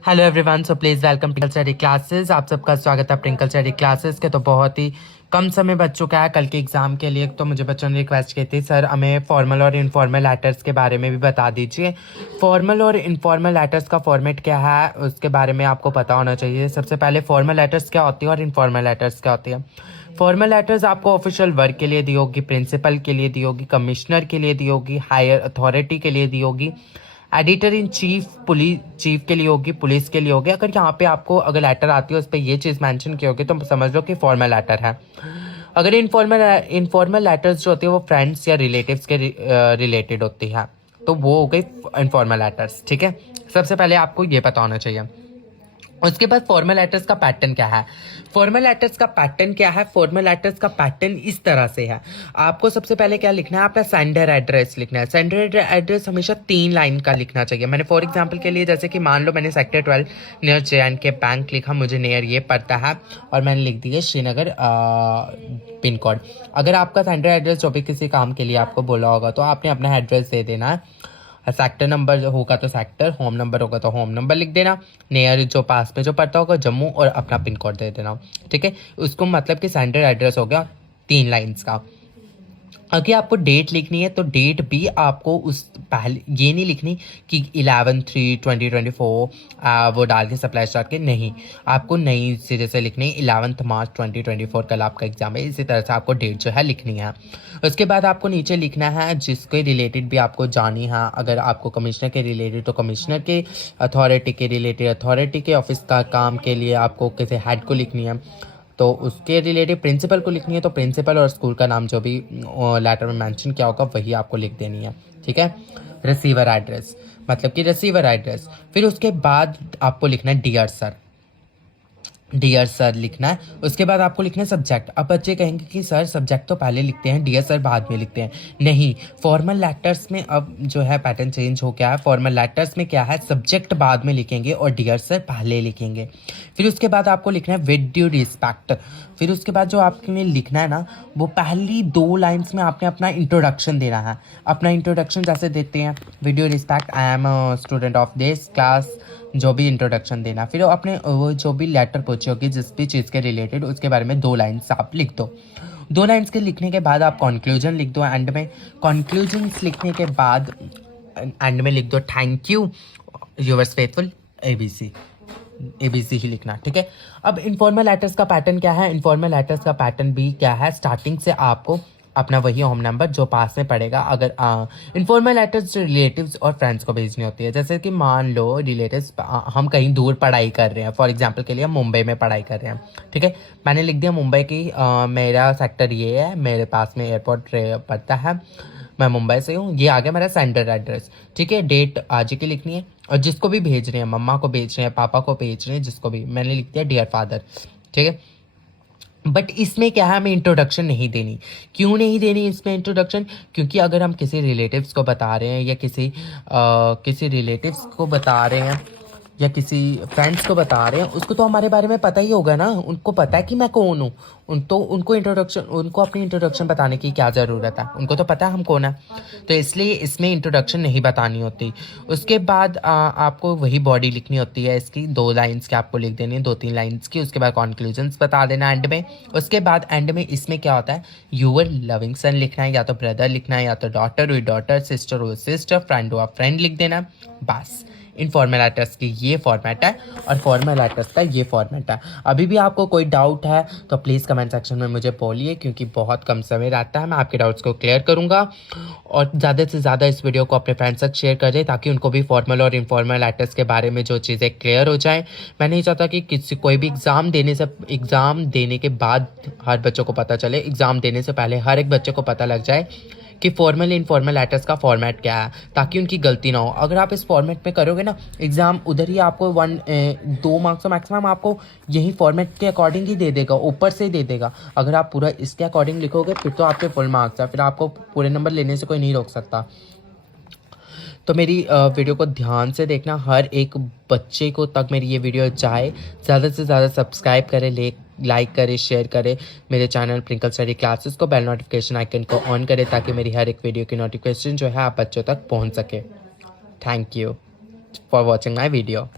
Hello everyone, so please welcome twinkle study classes. आप सबका स्वागत है ट्विंकल स्टडी क्लासेस के। तो बहुत ही कम समय बच चुका है कल के एग्ज़ाम के लिए, तो मुझे बच्चों ने रिक्वेस्ट की थी सर हमें फॉर्मल और इनफॉर्मल लेटर्स के बारे में भी बता दीजिए। फॉर्मल और इनफॉर्मल लेटर्स का फॉर्मेट क्या है उसके बारे में आपको पता होना चाहिए। सबसे पहले फॉर्मल लेटर्स क्या होती है और इनफॉर्मल लेटर्स क्या होती है। फॉर्मल लेटर्स आपको ऑफिशियल वर्क के लिए दी होगी, प्रिंसिपल के लिए दी होगी, कमिश्नर के लिए दी होगी, हायर अथॉरिटी के लिए दी होगी, editor in chief police chief के लिए होगी, पुलिस के लिए होगी। अगर यहाँ पे आपको अगर लेटर आती है उस पर ये चीज़ मेंशन की होगी तो समझ लो कि फॉर्मल लेटर है। अगर इनफॉर्मल लेटर्स जो होती है वो फ्रेंड्स या रिलेटिव्स के रिलेटेड होती है तो वो हो गई इनफॉर्मल लेटर्स। ठीक है, सबसे पहले आपको ये पता होना चाहिए। उसके बाद फॉर्मल लेटर्स का पैटर्न क्या है। फॉर्मल लेटर्स का पैटर्न क्या है? फॉर्मल लेटर्स का पैटर्न इस तरह से है। आपको सबसे पहले क्या लिखना है, अपना सेंडर एड्रेस लिखना है। सेंडर एड्रेस हमेशा 3 लाइन का लिखना चाहिए। मैंने फॉर एग्जांपल के लिए जैसे कि मान लो मैंने सेक्टर 12 नियर JNK बैंक लिखा, मुझे नियर ये पड़ता है और मैंने लिख दिया श्रीनगर पिन कोड। अगर आपका सेंडर एड्रेस जो भी किसी काम के लिए आपको बोला होगा तो आपने अपना एड्रेस दे देना है। सेक्टर नंबर होगा तो सेक्टर, होम नंबर होगा तो होम नंबर लिख देना, नियर जो पास में जो पड़ता होगा जम्मू, और अपना पिन कोड दे देना। ठीक है, उसको मतलब कि सेंटर एड्रेस हो गया 3 लाइंस का। अगर आपको डेट लिखनी है तो डेट भी आपको उस पहले ये नहीं लिखनी कि 11/3/2024 वो डाल के सप्लाई स्टार्ट के, नहीं, आपको नई सिरे से लिखनी है 11 मार्च 2024 कल आपका एग्जाम है। इसी तरह से आपको डेट जो है लिखनी है। उसके बाद आपको नीचे लिखना है जिसके रिलेटेड भी आपको जानी है। अगर आपको कमिश्नर के रिलेटेड तो कमिश्नर के, अथॉरिटी के रिलेटेड अथॉरिटी के ऑफिस का काम के लिए आपको किसी हेड को लिखनी है, तो उसके रिलेटेड प्रिंसिपल को लिखनी है तो प्रिंसिपल और स्कूल का नाम जो भी लेटर में मेंशन किया होगा वही आपको लिख देनी है। ठीक है, रिसीवर एड्रेस मतलब कि रिसीवर एड्रेस। फिर उसके बाद आपको लिखना है डियर सर, डियर सर लिखना है। उसके बाद आपको लिखना है सब्जेक्ट। अब बच्चे कहेंगे कि सर सब्जेक्ट तो पहले लिखते हैं, डियर सर बाद में लिखते हैं। नहीं, फॉर्मल लेटर्स में अब जो है पैटर्न चेंज हो गया है। फॉर्मल लेटर्स में क्या है, सब्जेक्ट बाद में लिखेंगे और डियर सर पहले लिखेंगे। फिर उसके बाद आपको लिखना है विद ड्यू रिस्पेक्ट। फिर उसके बाद जो आपने लिखना है ना, वो पहली 2 लाइन्स में आपने अपना इंट्रोडक्शन देना है। अपना इंट्रोडक्शन जैसे देते हैं, with due respect I am student of this class, जो भी इंट्रोडक्शन देना। फिर अपने वो जो भी लेटर पूछी होगी जिस भी चीज़ के रिलेटेड उसके बारे में 2 लाइन्स आप लिख दो। 2 लाइन्स के लिखने के बाद आप कंक्लूजन लिख दो एंड में। कंक्लूजन्स लिखने के बाद एंड में लिख दो thank you yours faithful ABC। ABC ही लिखना। ठीक है, अब इनफॉर्मल लेटर्स का पैटर्न क्या है। इनफॉर्मल लेटर्स का पैटर्न भी क्या है, स्टार्टिंग से आपको अपना वही होम नंबर जो पास में पड़ेगा। अगर इनफॉर्मल लेटर्स रिलेटिव्स और फ्रेंड्स को भेजनी होती है, जैसे कि मान लो रिलेटिव्स हम कहीं दूर पढ़ाई कर रहे हैं, फॉर एग्जांपल के लिए हम मुंबई में पढ़ाई कर रहे हैं। ठीक है, मैंने लिख दिया मुंबई की, मेरा सेक्टर ये है, मेरे पास में एयरपोर्ट पड़ता है, मैं मुंबई से हूँ, ये आ गया मेरा सेंटर एड्रेस। ठीक है, डेट आज की लिखनी है और जिसको भी भेज रहे हैं, मम्मा को भेज रहे हैं, पापा को भेज रहे हैं, जिसको भी, मैंने लिख दिया डियर फादर। ठीक है, बट इसमें क्या है, हमें इंट्रोडक्शन नहीं देनी। क्यों नहीं देनी इसमें इंट्रोडक्शन? क्योंकि अगर हम किसी रिलेटिव्स को बता रहे हैं या किसी रिलेटिव्स को बता रहे हैं या किसी फ्रेंड्स को बता रहे हैं, उसको तो हमारे बारे में पता ही होगा ना, उनको पता है कि मैं कौन हूँ। उनको अपनी इंट्रोडक्शन बताने की क्या ज़रूरत है, उनको तो पता है हम कौन है। तो इसलिए इसमें इंट्रोडक्शन नहीं बतानी होती। उसके बाद आपको वही बॉडी लिखनी होती है इसकी, 2 लाइन्स की आपको लिख देनी है, 2-3 लाइन्स की। उसके बाद कॉन्क्लूजन्स बता देना एंड में। उसके बाद एंड में इसमें क्या होता है, यूअर लविंग सन लिखना है, या तो ब्रदर लिखना है, या तो डॉटर हुई डॉटर, सिस्टर हुई सिस्टर, फ्रेंड हुआ फ्रेंड लिख देना। बस इनफॉर्मल लेटर्स की ये फॉर्मेट है और फॉर्मल लेटर्स का ये फॉर्मेट है। अभी भी आपको कोई डाउट है तो प्लीज़ कमेंट सेक्शन में मुझे बोलिए, क्योंकि बहुत कम समय रहता है, मैं आपके डाउट्स को क्लियर करूंगा। और ज़्यादा से ज़्यादा इस वीडियो को अपने फ्रेंड्स तक शेयर करें ताकि उनको भी फॉर्मल और इनफॉर्मल लेटर्स के बारे में जो चीज़ें क्लियर हो जाएँ। मैं नहीं चाहता कि कोई भी एग्ज़ाम देने के बाद हर बच्चों को पता चले, एग्ज़ाम देने से पहले हर एक बच्चे को पता लग जाए कि फॉर्मल इनफॉर्मल लेटर्स का फॉर्मेट क्या है, ताकि उनकी गलती ना हो। अगर आप इस फॉर्मेट में करोगे ना, एग्ज़ाम उधर ही आपको 2 मार्क्स तो मैक्सिमम आपको यही फॉर्मेट के अकॉर्डिंग ही दे देगा, ऊपर से ही दे देगा। अगर आप पूरा इसके अकॉर्डिंग लिखोगे फिर तो आपके फुल मार्क्स है, फिर आपको पूरे नंबर लेने से कोई नहीं रोक सकता। तो मेरी वीडियो को ध्यान से देखना, हर एक बच्चे को तक मेरी ये वीडियो जाए। ज़्यादा से ज़्यादा सब्सक्राइब करें, लाइक करें, शेयर करें मेरे चैनल ट्विंकल स्टडी क्लासेस को, बेल नोटिफिकेशन आइकन को ऑन करें ताकि मेरी हर एक वीडियो की नोटिफिकेशन जो है आप बच्चों तक पहुंच सके। Thank you for watching my video.